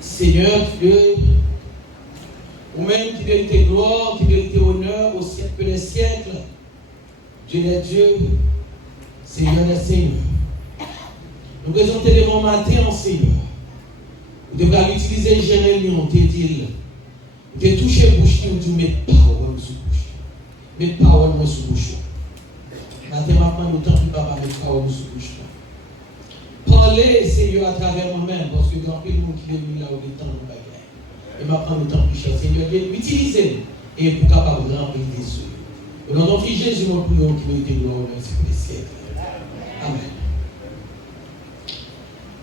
Seigneur Dieu, vous-même qui méritez gloire, qui méritez honneur au siècle des siècles, Dieu des dieux, Seigneur des seigneurs. Nous présentons devant matin en Seigneur. Vous devez utiliser Jérémie, on te dit, vous devez toucher bouche qui vous dit, mettez parole sous bouche. Mettez parole sous bouche. Matin, maintenant, nous t'en prie, papa, mettez parole sous bouche. Parlez, Seigneur, à travers moi-même, parce que grand pile monde qui est venu là où il est temps de bagaille. Et maintenant, nous t'en prie, cher Seigneur, utilisez-le et pour capable de remplir des yeux. Au nom de Jésus, nous prions qui mérite gloire au merci pour les siècles. Amen.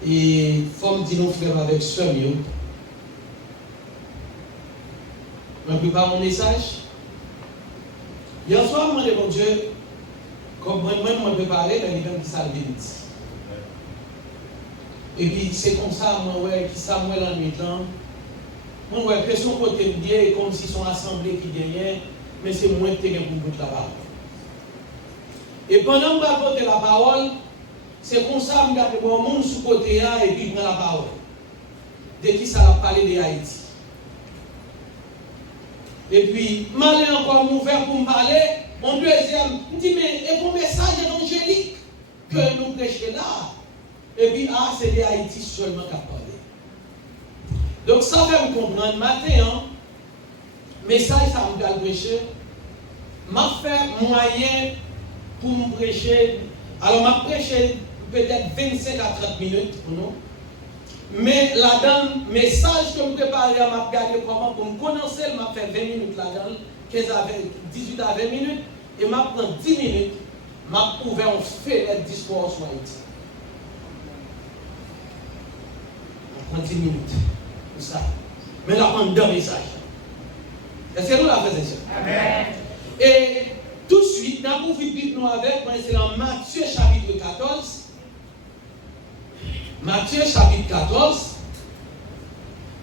Et comme dit nos frères avec soeur, je prépare mon message. Hier soir, moi, mon Dieu, comme moi, je préparé, mais il y a qui ça le bénit. Et puis c'est comme ça, moi, ouais, qui Samuel en nuit temps. Moi, ouais, question côté bien, comme si son assemblée qui gagnait, mais c'est moins que pour toute la parole. Et pendant que je rapporte la parole, c'est comme ça, je regarde mon monde sous côté là et puis je prends la parole. De qui ça a parlé de Haïti. Et puis, je m'allais encore m'ouvrir pour me parler. Mon deuxième, je me dis, mais et pour message évangélique que nous prêchons là. Et puis, c'est de Haïti seulement qu'à parler. Donc, ça fait me comprendre. Matin, message, ça me fait prêcher. M'a fait moyen pour me prêcher. Alors, m'a prêché peut-être 25 à 30 minutes pour nous. Mais là-dedans, message que je me prépare, je m'a regardé comment pour me condenser, m'a fait 20 minutes là-dedans, 18 à 20 minutes, et m'a pris 10 minutes, m'a ouvert un fait de discours sur Haïti. 10 minutes. C'est ça. Mais là, on donne message. Est-ce que nous la faisons ça? Amen. Et tout de suite, nous avons vu nous avec, c'est dans Matthieu chapitre 14. Matthieu chapitre 14.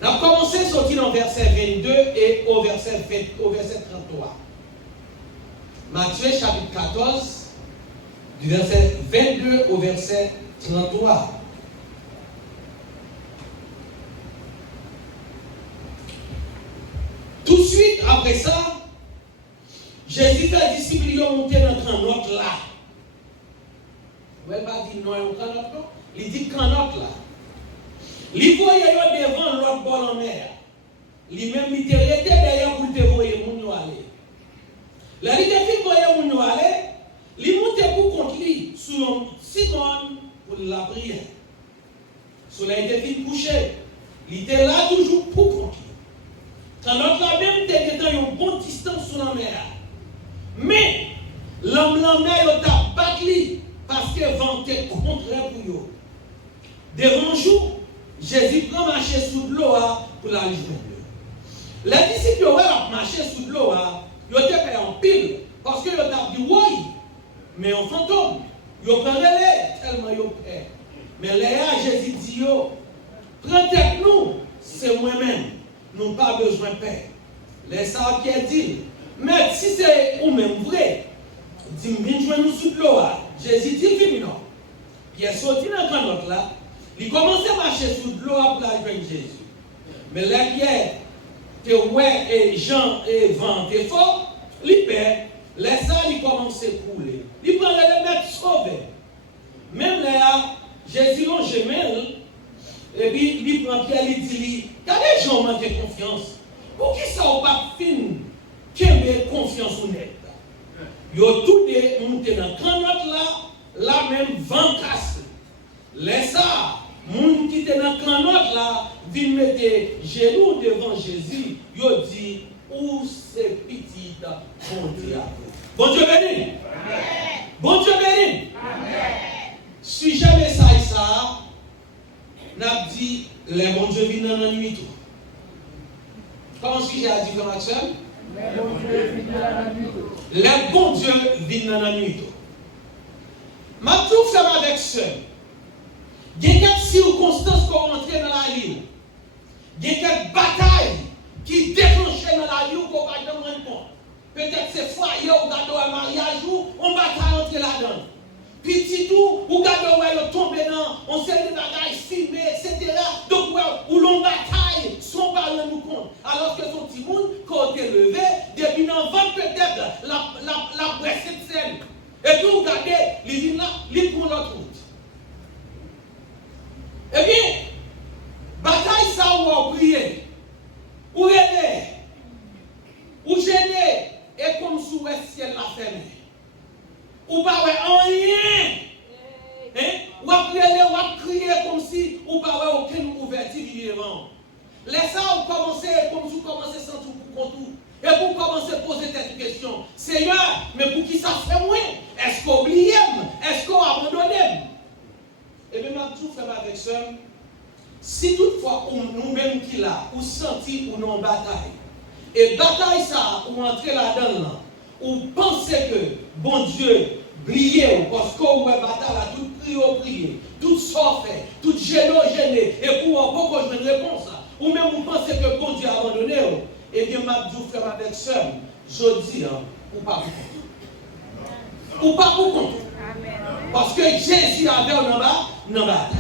Nous avons commencé à sortir dans verset 22 et au verset 33. Matthieu chapitre 14, du verset 22 au verset 33. Tout de suite, après ça, Jésus fait disciples monter dans le canote là. Vous n'avez pas dit non, il y a un canote là. Il dit canote là. Il voyait devant l'autre bord en mer. Il même il était derrière pour te voir mon aller. La il était voyait mon aller. Il montait pour conclure sur Simon pour la prière. Sur la il était couché. Il était là toujours pour conclure. Quand notre la même était dans une bonne distance sur la mer. Mais l'homme la mer t'a battu parce que vent était contraire pour eux. Devant jour, Jésus prend marcher sous l'eau pour la religion. Les disciples ont marché sous l'eau, ils ont été en pile parce qu'ils ont dit oui, mais en fantôme. Ils ont pris tellement ils ont peur. Mais là, Jésus dit prends tête nous, c'est moi-même. Nous n'avons pas besoin de paix. Laisse ça qui est dit. Mais si c'est vous-même vrai, dis-moi, nous sous l'eau. Jésus dit, viens non. Puis il est sorti dans le canot là. Il commençait à marcher sous l'eau pour la joindre Jésus. Mais là, Pierre, que ouais, et Jean et vent et fort, il perd. Laisse ça, il commence à couler. Il prend les mettre sauvés. Même là, Jésus l'a gemelle. Et puis, il prend Pierre, il dit, il y a des gens qui manquent de confiance. Pour qui ça n'a pas fini? Qui a confiance honnête? Ils ont tous les montés dans le canot là même vent cassé. Laisse ça, les qui étaient dans le canot là, viennent mettre genoux devant Jésus. Ils ont dit, où c'est petit, bon Dieu. Bon Dieu béni. Bon Dieu béni. Si jamais ça et ça, n'a dit les bons dieux viennent dans la nuit tout. Comment est-ce que j'ai dit comme Axel? Les bons dieux viennent dans la nuit tout. Les bons dieux viennent dans la nuit tout. Ma tout femme avec ce. Il y a quelques circonstances pour entrer dans la vie. Il y a quelques batailles qui déclenchent dans la vie qu'on va pas rendre compte. Peut-être c'est foyer ou gâteau à mariage ou on va entrer là-dedans. Petit tout, ou gâteau où elle tombe dans, on sait des bagages filmés, devant. Laissez vous commencer comme vous commencez sans tout pour tout. Et vous commencez à poser cette question. Seigneur, mais pour qui ça fait moins? Est-ce qu'on oublie? Est-ce qu'on abandonne? Et bien, ma tout frère avec ça, si toutefois nous-mêmes qui là, ou senti ou non bataille, et bataille ça, ou entrer là-dedans, ou pensez que, bon Dieu, briller, parce qu'on voit bataille là, tout prier, tout sortir, tout gêner, et pour beaucoup je une réponse, ou même vous pensez que bon Dieu a abandonné, eh bien, ma tout frère avec ça, je dis, ou pas pour compte. Ou pas pour compte. Parce que Jésus avait un bataille.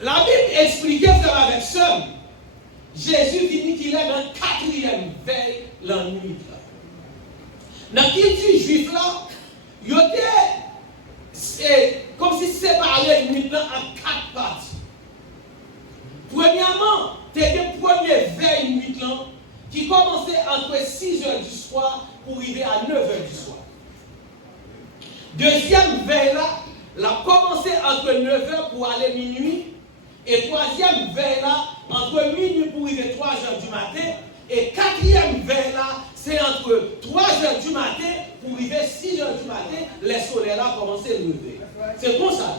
La Bible expliquait avec ça. Jésus dit qu'il est dans 4e veille la nuit. Dans le culture juif là, il était comme si séparé la nuit en 4 parties. Premièrement, c'était la première veille nuit là qui commençait entre 6h du soir pour arriver à 9h du soir. Deuxième veille là, la commencé entre 9h pour aller minuit. Et troisième veille là, entre minuit pour arriver 3h du matin. Et quatrième veille là, c'est entre 3h du matin pour arriver 6h du matin, les soleils là commencent à lever. C'est comme ça.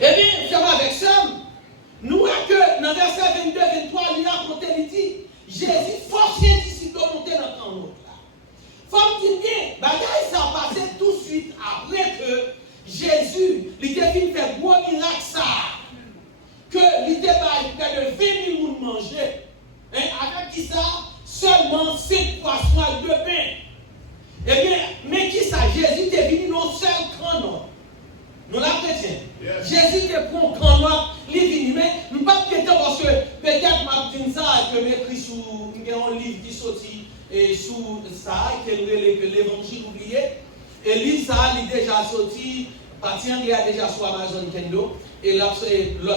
Eh bien, c'est avec ça, nous voyons que dans verset 22-23, il y a raconté, il dit, Jésus force les disciples de monter dans le camp là. Faut dire bien, bagaille ça a passé tout de suite après que Jésus, il était venu faire gros miracle ça. Que il était près de 20 000 personnes manger. Avec qui ça? Seulement 5 poissons et 2 pains. Eh bien, mais qui ça? Jésus était venu dans seul camp noir. Nous la chrétiens. Yes. Jésus était pour un camp noir, il est venu. Mais je ne peux pas peut-être parce que peut-être ma dit ça, que m'écrit sur un livre qui sorti et sous ça, que l'évangile oublié. Et lui, ça, il est déjà sorti. Partie anglais a déjà sur Amazon Kendo. Et l'autre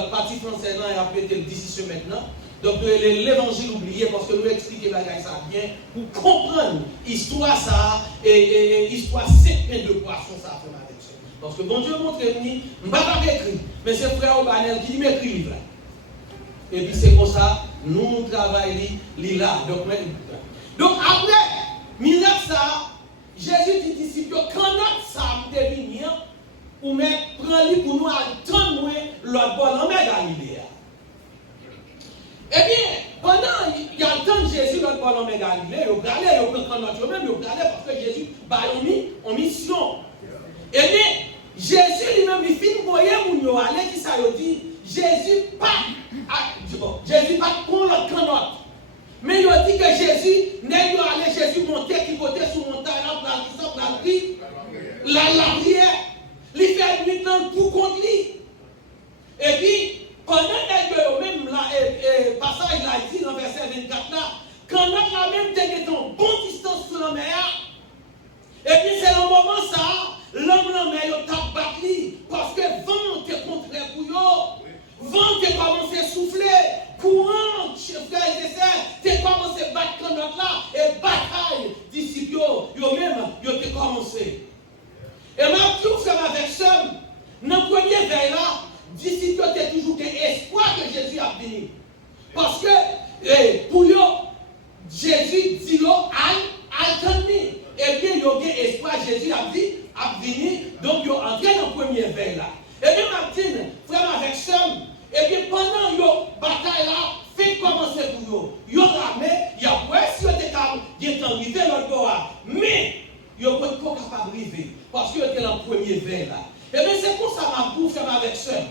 partie française a peut-être le 10 maintenant. Donc l'évangile oublié, parce que nous expliquons ça bien, pour comprendre l'histoire ça, et l'histoire 7 pains de poisson ça fait avec ça. Parce que bon Dieu montre que je ne vais pas écrire, mais c'est frère Obanel qui m'écrit le livre. Et puis c'est comme ça, nous travaillons là. Donc après, miracle ça, Jésus dit disciples, quand notre ça me devient, ou même prendre pour nous attendre l'autre bord en mer Galilée. Eh bien, pendant il y a le temps de Jésus l'autre bord en mer Galilée, il a allé, il prend notre même, il a allé parce que Jésus a mis en mission. Eh bien, Jésus lui-même, il finit pour aller qui ça dit, Jésus pas pour le canot. Mais il a dit que Jésus n'est pas allé, Jésus monter qui côté sur montagne là pour la vie, la prière. Il fait une temps pour contre lui. Et puis, pendant que même là, passage là, il dit dans verset 24 là, quand notre la même était en bonne distance sur la mer, et puis c'est le moment ça, l'homme la mer tape battu, parce que vent est contraire pour eux, vent est commencé à souffler, courant, frères et sœurs, t'es commencé à battre quand notre là, et bataille, disciples, yo même, yo t'es commencé. Et ma tout frère avec ça, dans le premier veille là, disciples étaient toujours espoir que Jésus a venu. Parce que pour eux, Jésus dit attendez. Et bien, ils ont espoir Jésus a venu. Donc, ils ont entré dans le premier veille là. Et bien, Martine, frère avec ça, et bien pendant la bataille là, fait commencer pour eux. Ils ont ramé, il y a pas si ils étaient arrivés dans le corps. Mais, ils n'ont pas capable d'arriver. Parce qu'ils étaient dans le premier veille là. Et bien, c'est pour ça que ma bouffe avec ça.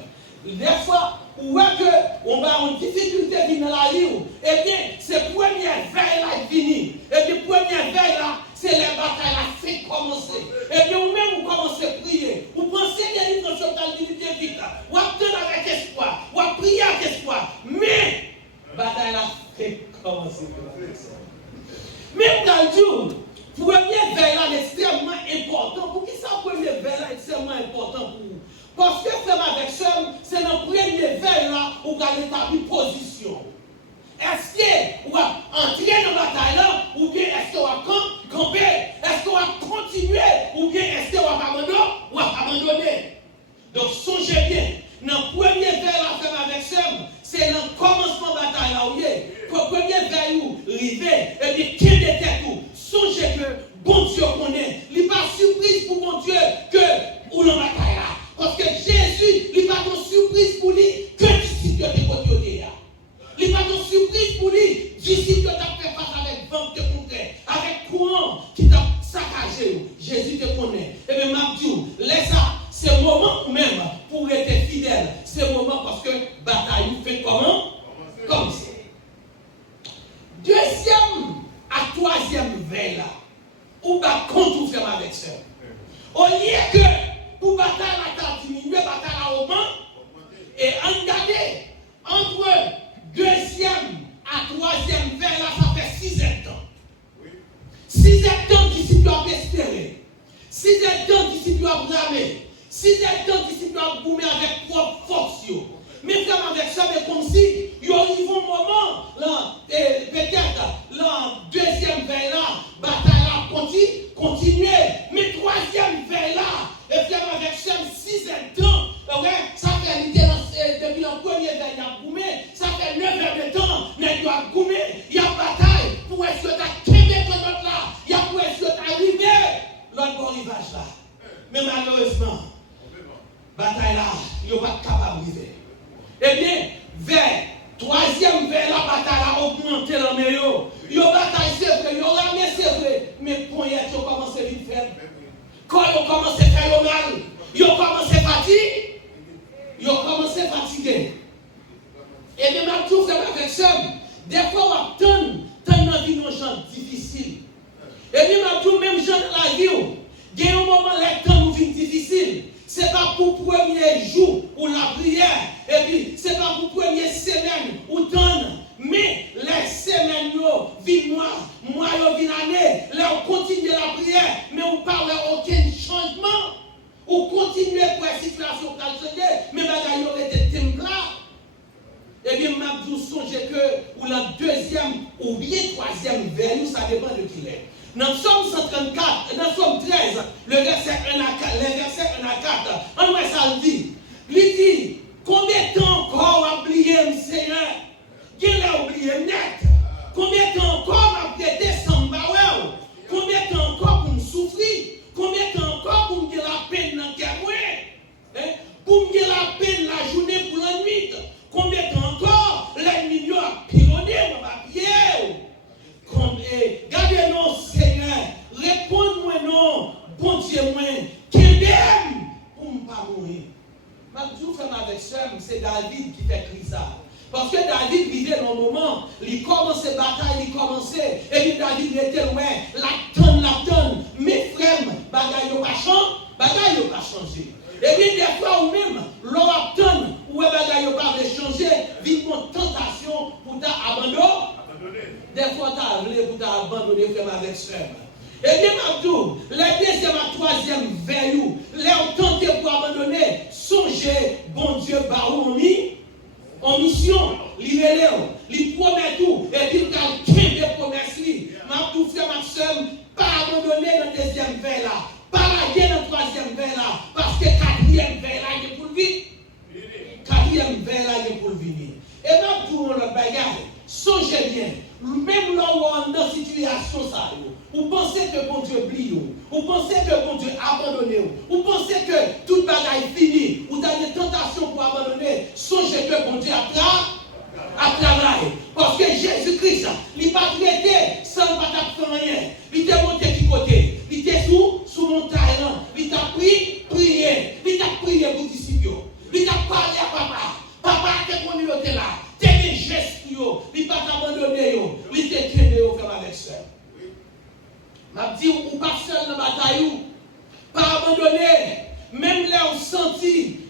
Des fois, où est-ce qu'on va en difficulté dans la vie, eh bien, c'est première veille là qui finit. Et puis, première veille là, c'est la bataille là, fait commencer. Et bien, vous-même, vous commencez à prier. Vous pensez qu'il y a une notion d'activité vite là. Vous attendez avec espoir. Vous priez avec espoir. Mais, la bataille là, fait commencer. Même dans le jour, première veille là, est extrêmement important. Pour qui ça, première veille là, est extrêmement important pour vous? Parce que frère avec ça, c'est dans le premier veille là où vous allez établir position. Est-ce que vous allez entrer dans la bataille là, ou bien est-ce que vous allez camper, est-ce que vous allez continuer, ou bien est-ce que vous allez abandonner? Donc songez bien, dans le premier veille là, frère avec augmente. Et regardez, entre deuxième à troisième vers là, ça fait 6 ans. 6 ans, disciples doivent espérer. 6 ans, disciples doivent bramer. 6 ans, disciples doivent boumer avec propre force. Mais frère, avec ça, mais comme si, il y a un moment, là, peut-être, la deuxième veille là, bataille là, continuer. Mais troisième veille là, et frère, avec ça, 6 ans, ouais, ça fait depuis la première veille, il y a boumé, ça fait 9 heures de temps, mais il y a boumé, il y a bataille, pour est-ce que tu as quitté ton autre là, il y a pour est-ce que tu as arrivé, l'autre bon rivage là. Mais malheureusement, bataille là, il n'y a pas capable d'arriver. Eh bien, vers troisième vers la bataille a augmenté la meilleure. Il y a bataille, c'est vrai, il y a l'armée, c'est vrai. Mais pour y être, ils ont commencé à vite faire. Quand ils ont commencé à faire le mal, ils ont commencé à fatiguer. Ils ont commencé à fatiguer. Et bien, ma tout fait avec ça. Des fois, on attend dans vie nos gens difficiles. Et bien, ma tout, même gens dans la vie, il y a un moment où les temps nous viennent difficiles. Ce n'est pas pour le premier jour ou la prière, et puis ce n'est pas pour la première semaine ou temps, mais les semaines, vie mois, vie année, là on continue la prière, mais on ne parle aucun changement, on continue pour la situation calcée, mais bagaille aurait été temple là. Eh bien, Mabdou songe que ou la deuxième ou bien troisième vers nous, ça dépend de qui est. Dans Somme 134, dans Somme 13, le verset 1 à 4, les versets 1 à 4, on voit ça, il dit, combien de temps encore oublié le Seigneur? Qui l'a oublié net? Combien de temps encore m'a prêté sans baouer? Combien de temps encore pour me souffrir? Combien de temps encore pour me dire la peine dans le cœur? Pour me dire la peine la journée pour la nuit? Combien de temps encore l'ennemi a pilonné mon papier? Gardez-nous, Seigneur, réponds-moi non, bon Dieu, moi, qui m'aime pour ne pas mourir. Je vous fais avec ça, c'est David qui fait crier ça. Parce que David vivait dans un moment, il commençait la bataille, il commençait, et puis David était loin, la tonne, mes frères, bagaille n'a pas changé. Et bien des fois ou même, l'on attend, ou bagaille n'a pas changé, vite mon tentation pour t'abandonner. Des fois, tu as voulu pour t'abandonner avec ça. Et bien, Mabdou, la deuxième à troisième vers nous, les tenté pour abandonner, songez, bon Dieu, barou en mission, libéré, il promet tout, et puis il a 15 promesses. Mabdou, frère, ma soeur, pas abandonner dans la deuxième vers là, pas la guerre dans la troisième vers là, parce que quatrième vers là, il est pour le vivre. Quatrième vers là, il est pour le vivre. Et Mabdou, on le bagarre. Songez bien, même là où on est dans une situation, vous pensez que bon Dieu oublie, vous pensez que bon Dieu abandonne, vous pensez que toute bagaille est finie, vous avez des tentations pour abandonner, songez que bon Dieu a travaillé. Parce que Jésus-Christ, il n'a pas traité sans pas faire rien. Il t'a monté du côté, il était sous montagne, il t'a prié pour disciples, il t'a parlé à papa, que mon Dieu était là. Des gestes, il ne pas abandonner, il te créé faire avec ça. Je dis, ou pas seul dans la bataille, pas abandonner, même là où senti,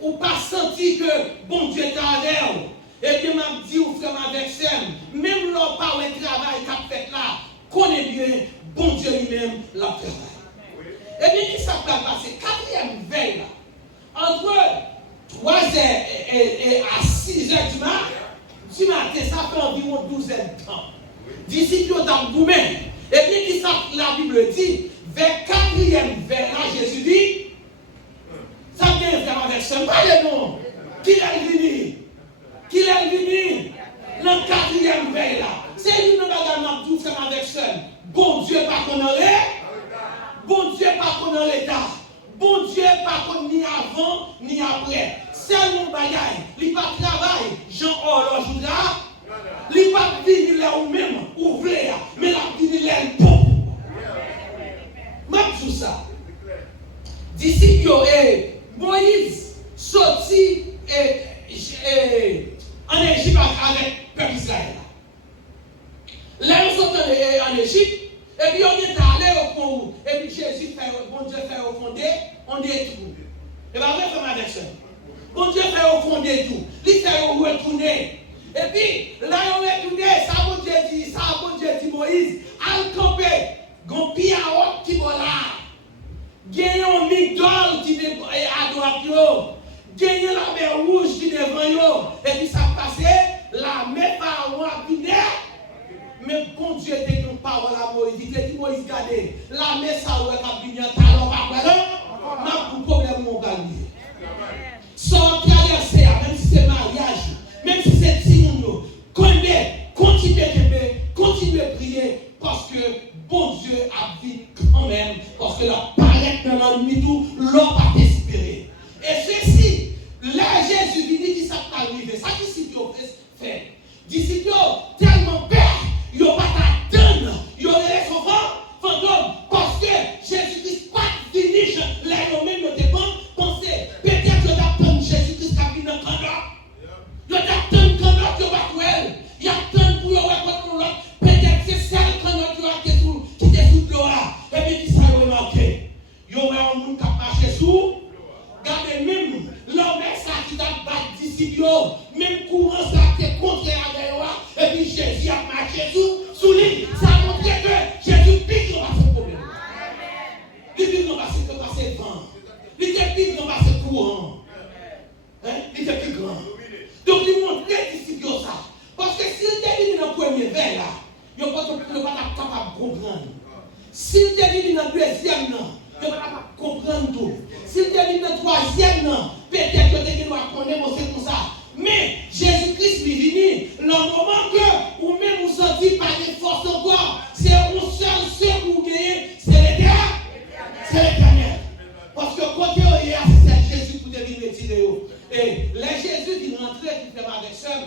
ou pas senti que bon Dieu est avec vous. Et bien, je dis, ou faire avec ça, même là où pas le travail qu'a fait là, connaît bien, bon Dieu lui-même l'a travail. Et bien, qui ça peut passer? Quatrième veille là, entre 3h et à 6h du matin, ça fait environ 12 heures de temps. D'ici que tu as goumé, et bien qui ça, la Bible dit, vers 4e vers là, Jésus dit, ça vient faire avec ce pas non. Qui est venu? Qui est venu? Le 4e vers là. C'est une bagarre tout faire avec ce. Bon Dieu, pas qu'on en est. Bon Dieu, pas qu'on en l'état. Bon Dieu, pas qu'on ni avant, ni après. C'est mon bagaille. Il pas travail. Jean horloge là. Il pas venir là ou même ouvrir. Mais la venir là bon. Même tout ça. D'ici que Moïse sorti en Égypte avec le peuple Israël. Là, ils sont en Égypte. Et puis on est allé au fond. Et puis Jésus fait, bon Dieu fait au fond, on détruit. Et bien, on va faire avec ça. Bon Dieu fait au fond de tout. Il fait retourner. Et puis, là, on est retourné, ça, bon Dieu dit Moïse, al camper, gon pi à haute qui va là. Gagne un migdol qui est à droite, gagne la mer rouge qui est devant yo. Et puis, ça passe, la mer par a biné. Mais bon Dieu te dit une parole à Moïse. Il te dit Moïse, regardez, la mer ça ouais a biné, talon pas là. N'a pas problème mon gars. Sans traverser, même si c'est mariage, même si c'est Timoun, continuez à prier parce que bon Dieu a vu quand même, parce que la palette dans l'ennemi tout, l'homme a espéré. Et ceci, là Jésus dit que ça peut arriver. Ça disciple fait. Disciple tellement peur, il n'y a pas d'attendre, il y a les fantômes, parce que Jésus-Christ pas fini, là il même ne dépend, pensez, peut-être que d'attendre Jésus-Christ qui a dans le canard. Il y a d'attendre le canard qui va cruel. Il y a d'attendre pour le rencontrer l'autre. Peut-être que c'est le canard qui est sous le là. Et puis qui ça y a remarqué. Il y a un monde qui a marché sous. Regardez même l'homme ça qui t'a battu disciple, même courant ça qui est contraire à Gaïwa. Et puis Jésus a marché sous lui. Ça a montré que Jésus pique dans ce problème. Il pique dans ce vent. Il pique dans ce courant. Il était plus grand. Donc il montre les disciples ça. Parce que s'il était dans le premier verre là, il n'y a pas capable de comprendre. S'il était dans le deuxième, il n'y a pas capable de comprendre tout. S'il était dans le troisième, peut-être que tu dois connaître c'est comme ça. Mais Jésus-Christ est venu, le moment que ou même vous sentez par les forces encore, c'est un seul que vous gagnez, c'est l'éternel. C'est l'éternel. Parce que quand il y a c'est Jésus pour devenir retirer. Et les Jésus qui rentrait, qui fait avec seul,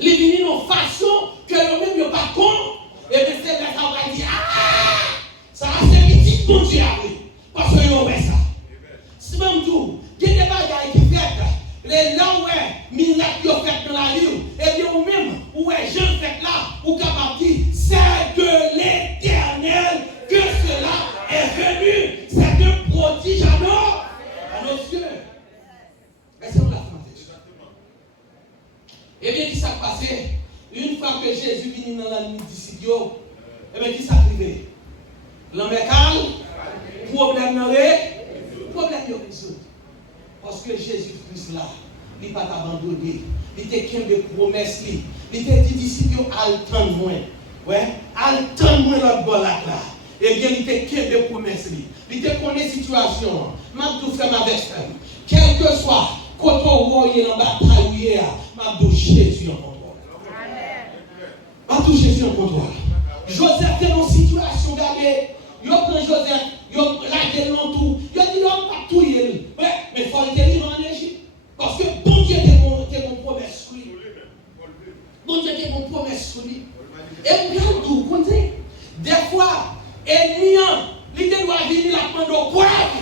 il vient d'une façon que le même n'est pas con. Et bien c'est là qu'on va dire, ça c'est petit bon Dieu après. Parce que nous fait ça. C'est même tout. Il y a des bagages qui fait, les là où est miracle qui fait dans la vie, et bien ou même, où est Jean fait là, ou capable de dire, c'est de l'éternel que cela est venu. C'est un prodige à nos yeux. Est-ce qu'on l'a fait? Eh bien, qui s'est passé? Une fois que Jésus vient dans la disciple, eh bien, qui s'est arrivé? L'homme est calme, problème résolu. Parce que Jésus-Christ là, il n'a pas abandonné. Il était qu'un de promesses. Il était dit disciple, attends-moi. Ouais, attends-moi l'autre bol là. Eh bien, il était qu'un de promesses. Il était connaît la situation. Je tout faire ma veste. Quel que soit. Quand on voit dans la bataille, je vais Jésus en contrôle. Je vais Jésus en contrôle. Joseph était dans une situation, regardez, il prend Joseph, il l'a dans tout, il a dit, il n'a pas tout. Mais il faut le délivrer en Égypte. Parce que bon Dieu était mon promesse sur lui. Bon Dieu était mon promesse sur lui. Et regarde tout, vous comprenez? Des fois, l'ennemi, il doit venir la prendre au preuve.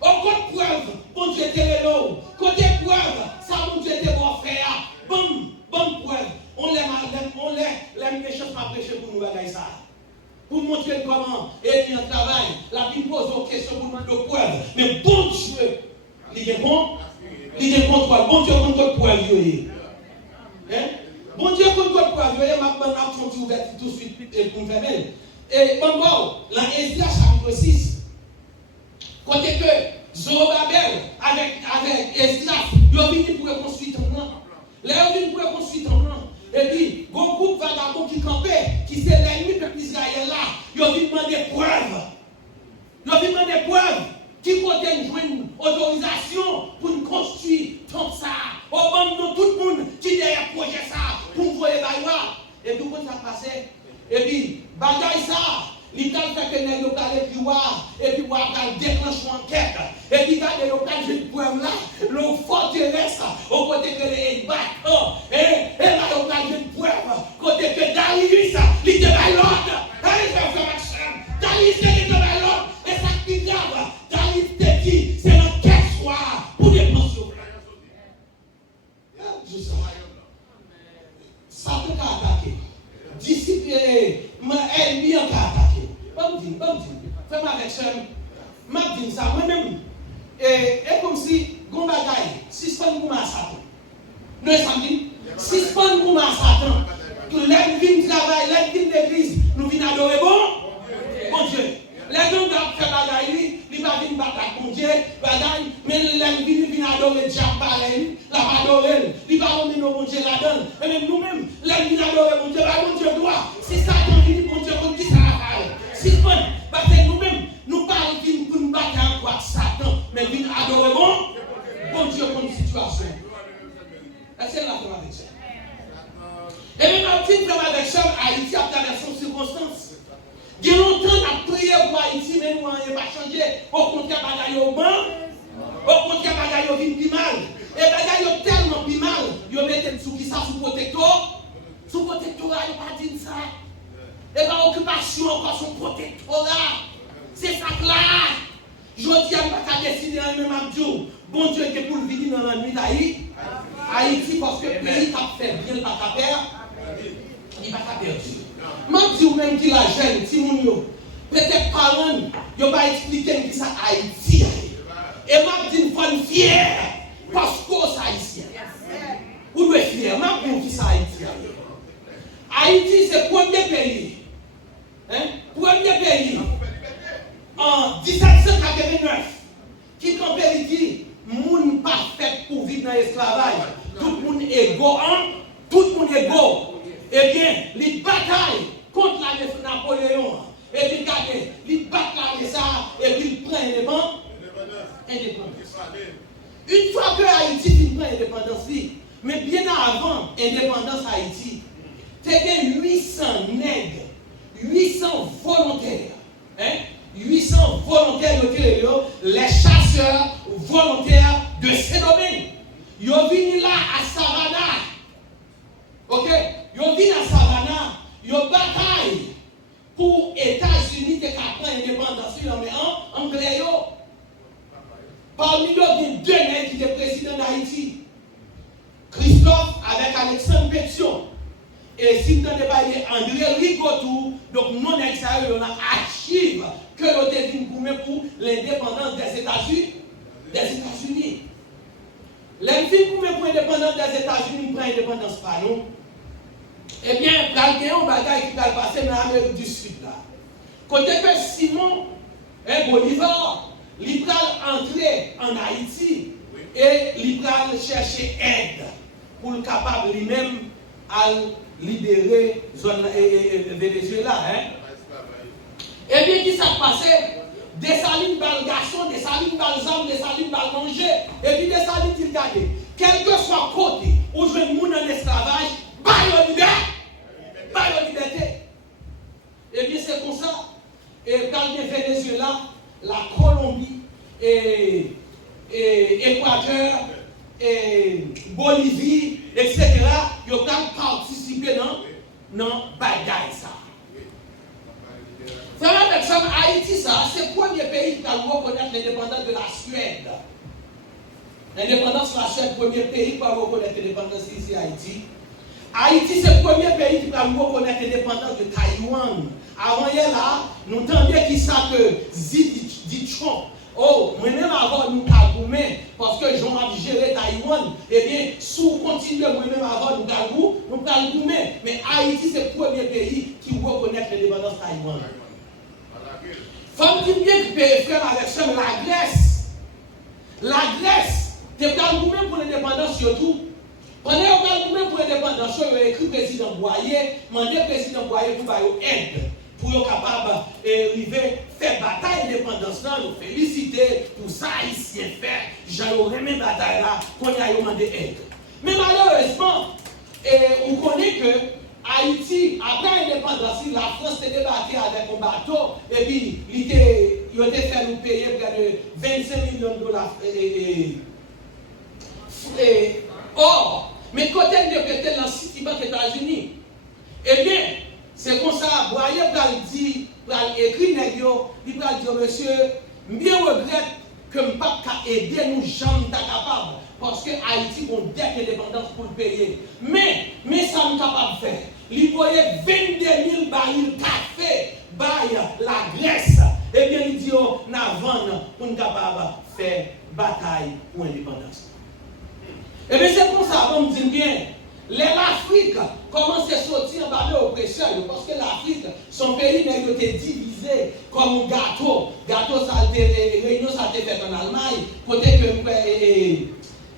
Au côté preuve, bon Dieu était là. Côté preuve, ça bon Dieu était bon faire. Bonne preuve. On l'aime méchant à prêcher pour nous bagailler ça. Pour montrer comment il y a un travail. La Bible pose une question pour demander de preuve. Mais bon Dieu, il est bon. Il est contrôle. Bon Dieu contrôle preuve. Bon Dieu contrôle preuve. Je vais vous ouvert tout de suite pour me faire belle. Et bon, la Esdras chapitre 6. Côté que Zorobabel avec Esdras, ils ont venu pour reconstruire un plan. Là, ils ont venu pour reconstruire un plan. Et puis, bon groupe vagabond qui campait, qui c'est l'ennemi de Israël là, ils ont venu demander preuves. Ils ont venu demander preuves. Qui côté une autorisation pour nous construire comme ça. Au bon, tout le monde qui derrière projet ça, pour nous voir les bailloirs. Et puis, quand ça passait, et puis, bagaille ça. L'État fait que les locaux les plus et puis voir qu'elle déclenche une enquête. Et puis les locaux je ne pouvais là, le forteresse, au côté que les bacs, et là le local je ne pouvais côté que Darius, il devait l'ordre. Darius va faire action. Darius il devait l'ordre. Et ça qui grave, Darius te dit, c'est l'enquête soir pour des pensions. Je sais. Ça peut attaquer. Disciple, ennemi en attaquer. Bon, fais-moi avec ça. Je dis ça moi-même. Et comme si, Gomba Le samedi, suspend pour ma Satan. L'aide vient travailler, l'aide vient l'église, nous venons adorer bon Dieu. Les gens qui fait bagaille, ils ne vont pas venir battre mon Dieu, bagaille, mais les gens qui viennent adorer le diable pareil, la va adorer, ils vont venir mon Dieu là-dedans. Et même nous-mêmes, les gens qui viennent adorer mon Dieu, mon Dieu doit. Si Satan vient, mon Dieu, qui ça va faire? Si parce que nous-mêmes, nous parlons pour nous battre en quoi Satan, mais venir adorer bon Dieu pour une situation. Est-ce que là, avec ça? Et même un petit problème avec ça, Haïti a traversé une circonstance. Il y a longtemps, on a prié pour Haïti, mais nous n'avons pas changé. Au contraire, bagaille au banc. Au contraire, bagaille au vin plus mal. Et bagaille tellement plus mal, ils mettent sous qui ça, sous protecteur. Sous protectorat, ils n'ont pas dit ça. Et pas occupation, encore sous protectorat. C'est ça que là. Je dis à pas décider dans le même abdou. Bon Dieu, qui est pour le venir dans la nuit d'Haïti. Haïti, parce que le pays a fait bien, il va perdre. Il va pas perdre. Même si vous même qui la jeune, si vous n'avez peut-être parents, ils n'ont pas expliqué qui ça Haïti. Et même si vous êtes fier, parce que c'est haïtien. Vous devez être fier, même qui ça Haïti. Haïti, c'est le premier pays. Premier pays. En 1789, qui quand il dit, moun pas fait pour vivre dans l'esclavage. Tout le monde est égaux, tout le monde est égaux. Eh bien, les batailles contre la Napoléon, et puis regardez, ils battent ça, et puis ils prennent indépendance. Une fois que Haïti prend indépendance, mais bien avant indépendance Haïti, c'était 800 nègres, 800 volontaires, 800 volontaires, les chasseurs volontaires de ces domaines. Ils sont venus là à Savannah. Ok? Ils sont venus à Savannah. Ils ont bataille pour les États-Unis qui prennent l'indépendance en anglais. Parmi eux, il y a deux nègres qui étaient présidents d'Haïti. Christophe avec Alexandre Pétion. Et si vous n'avez pas dit André Rigotou, donc mon ex-aïe, on a archive que l'on était pour l'indépendance des États-Unis. Les filles pour l'indépendance des États-Unis, prennent l'indépendance par nous. Eh bien, il y a un bagage qui va passer dans l'Amérique du Sud. Côté que Simon Bolivar, il va entrer en Haïti et il va chercher aide pour le capable lui-même à libérer le Venezuela. Et bien, qui s'est passé? Des salines bal garçon, des salines bal zam, des salines bal manger, et puis des salines qui regardent. Quel que soit côté où je vais mourir en esclavage, bah liberté. Et bien, c'est comme ça. Et dans le Venezuela, la Colombie, et Équateur, et Bolivie, etc., ils ont participé dans bagaille ça. C'est avec ça, Haïti, ça, c'est le premier pays qui a reconnaître l'indépendance de la Suède. L'indépendance de la Suède, premier pays qui a reconnaître l'indépendance ici, Haïti. Haïti, c'est le premier pays qui a reconnaître l'indépendance de Taïwan. Avant hier là, nous entendions qui ça que Zidichon. Oh, moi-même avant nous calgoumer, parce que j'en ai géré Taïwan, eh bien, si vous continuez moi-même avant nous calgoumer. Mais Haïti, c'est le premier pays qui reconnaît l'indépendance de Taïwan. Femme qui bien qui peut faire avec ça, la Grèce. La Grèce, c'est calgoumer pour l'indépendance surtout. Pendant que calgoumer pour l'indépendance, il a écrit président Boyer, demandé président Boyer pour faire aide. Pour être capable d'arriver faire bataille d'indépendance, nous féliciter pour ça, ici, faire, j'aurais même bataille là, qu'on a demandé aide. Mais malheureusement, on connaît que Haïti, après l'indépendance, la France s'est débarquée avec un bateau, et puis il a été fait nous payer près de 25 millions de dollars. Or, mais côté de la Citibank aux États-Unis, eh bien, c'est comme ça, Boyer va écrire, il va dire, monsieur, je regrette que je ne peux pas aider nous, gens capables, parce que Haïti a une dette d'indépendance pour le payer. Mais ça ne capable de faire. Il voyait 22 000 barils de café, la Grèce. Eh bien, il dit, on a vendu pour nous capable de faire bataille pour l'indépendance. Et bien c'est pour ça, on me dit bien, l'Afrique commence à sortir par l'oppresseur, parce que l'Afrique, son pays n'a été divisé comme un gâteau. Gâteau, ça a été, réunion, ça a été fait en Allemagne, côté que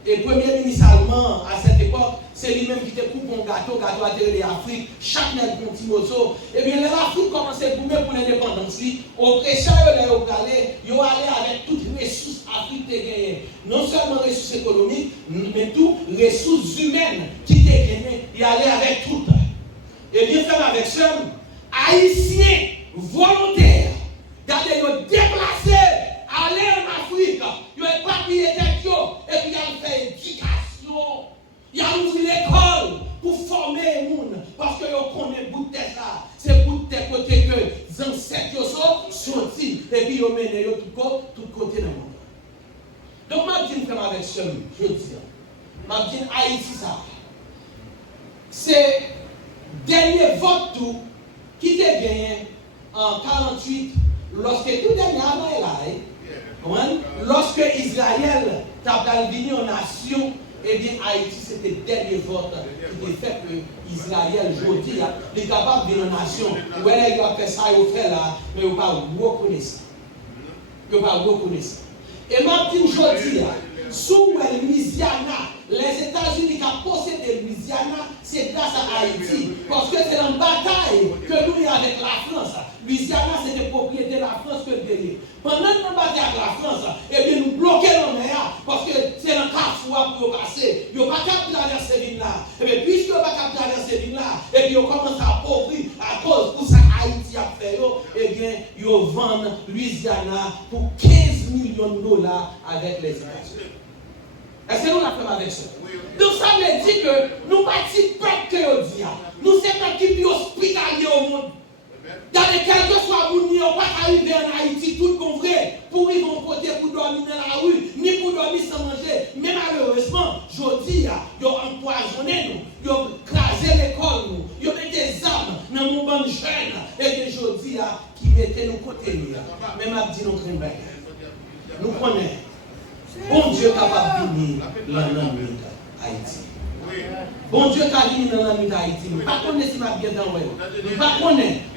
le premier ministre allemand à cette époque, c'est lui-même qui te coupe un gâteau à terre de l'Afrique, chaque nègre continue. Et bien l'Afrique commence à boumer pour l'indépendance. Oppresseur, ils ont allé avec toutes les ressources africaines. Non seulement les ressources économiques, mais toutes les ressources humaines qui étaient gagnées. Ils allaient avec tout. Et bien faire avec ça, Haïtiens volontaires, regardez, ils déplacés, aller en Afrique, ils ont épargné des gens, et puis ils ont fait éducation. Ils ont ouvert l'école pour former les gens, parce qu'ils connaissent bout de ça. C'est bout de côté que les ancêtres sont sortis, et puis ils ont mené tout côté dans le monde. Donc, je dis avec ce je dis, je dis Haïti ça. C'est le dernier vote tout qui était gagné en 48, lorsque tout dernièrement est là. Lorsque Israël a venu en nation, eh bien Haïti c'était le dernier vote qui était fait que Israël aujourd'hui est capable de venir en nation. Ouais, il a fait ça, il a fait là, mais il n'a pas reconnu ça. Il n'a pas reconnu ça. Et maintenant aujourd'hui, sous Louisiana, les États-Unis qui ont possédé Louisiana, c'est grâce à Haïti. Parce que c'est une bataille que nous avons avec la France. Louisiana, c'était propriété de la France que nous avons. Pendant que nous battons avec la France, eh bien, nous bloquons la mer parce que c'est un carrefour pour passer. Ils n'ont pas qu'à traverser cette ville-là. Et bien, puisqu'ils n'ont pas qu'à traverser cette ville-là, et puis ils commencent à appauvrir à cause de ça Haïti a fait, eh bien, ils vendent Louisiana pour 15 millions de dollars avec les États-Unis. Est-ce que nous l'avons fait avec ça? Donc ça veut dire que nous bâtissons pas que nous disons. Nous sommes un qui est hospitalier au monde. Dans lesquels que soit nous n'y pas arriver en Haïti tout comme vrai pour y vont côté pour dormir dans la rue, ni pour dormir sans manger. Mais malheureusement, je dis, ils ont empoisonné nous, ils ont crasé l'école, ils ont mis des armes dans nos bandes jeunes. Et que je dis, qui mettaient nous côté nous. Mais je dis, nous connaissons. Bon Dieu capable de venir dans l'ennemi d'Haïti. Bon Dieu capable de venir dans l'ennemi d'Haïti. Je ne sais pas si je bien dans le. Je ne sais pas,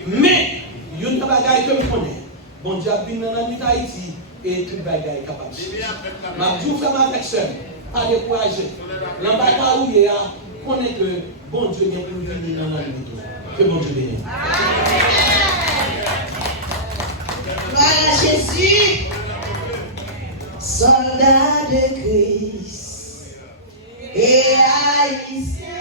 mais il y a une bagaille que je connais. Bon Dieu a venir dans l'ennemi d'Haïti et tout bagaille est capable de changer. Je vous fais avec ça. Pas décourager. L'embagage où il y a, connaît que bon Dieu vient pour venir dans l'ennemi d'Haïti. Que bon Dieu bénisse. Voilà Jésus. Soldat de Christ et haïtien.